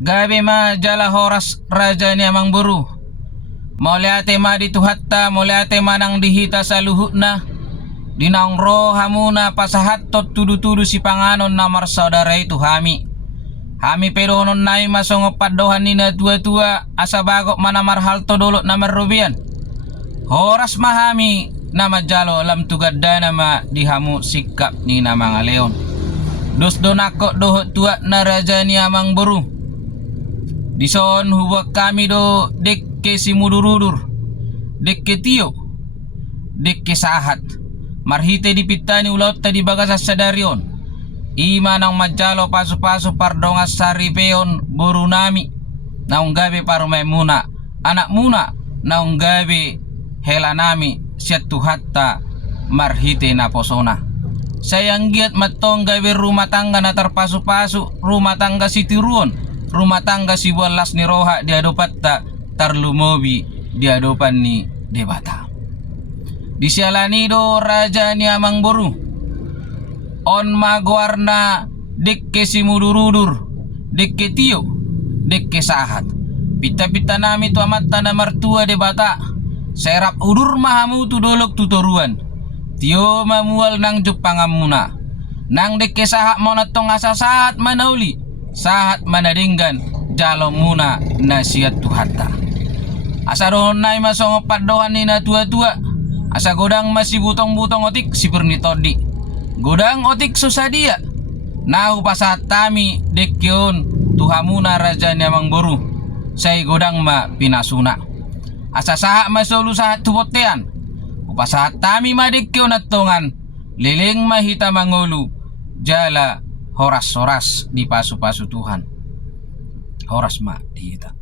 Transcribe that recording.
gabi ma jala horas raja ni amang buru. Mauliate ma dituhatta, mauliate manang dihita sa luhut na. Dinaong roha muna pasahatot tudu-tudu si panganon na marsaudara itu hami. Hami pedonon nai masongo padohan ni na tua-tua asa bagok mana marhalto dolot na marubian. Horas mahami na majalo alam tugadda na ma dihamu sikap ni na mga leon. Dos donako dohot tua na raja ni amang buru. Dison huwag kami do dekke si mudurudur. Dekke tiyo. Dekke sahat. Marhite di pitani ulaut tadi bagas sa darion. Ima nang majalo paso-paso pardongas sa ripeon buru nami. Naung gabi parumay muna. Anak muna naung gabi hela nami siya tuhatta marhite na posona. Sayang giat matong gabi rumah tangga na tarpaso-paso. Rumah tangga si tiruon. Rumah tangga si walas ni roha di adopatta tarlumobi di adopan ni debata. Disialani do raja ni amang buru. On magwarna dekke si mudurudur. Dekke tiyo. Dekke sahat. Pita-pita nami tu amatta na martua debata. Serap udur mahamu tu dolok tutoruan. Tiyo mamual nang jupangam muna. Nang dekke sahat mo natong asa sahat manauli. Sahat manadinggan jalo muna nasihat tuhatta. Asa doon na masongo padohan ni na tua-tua. Asa godang masih butong-butong otik si pernitodi. Godang otik susadia. Nahu pasat tami dekyon tuhamuna raja nyamang boru. Say godang ma pinasuna. Asa sahat masolu sahat tubotean. Upasahat tami ma dekyon atongan. Liling mahita mangolu. Jala horas-horas di pasu-pasu Tuhan. Horas ma dihita.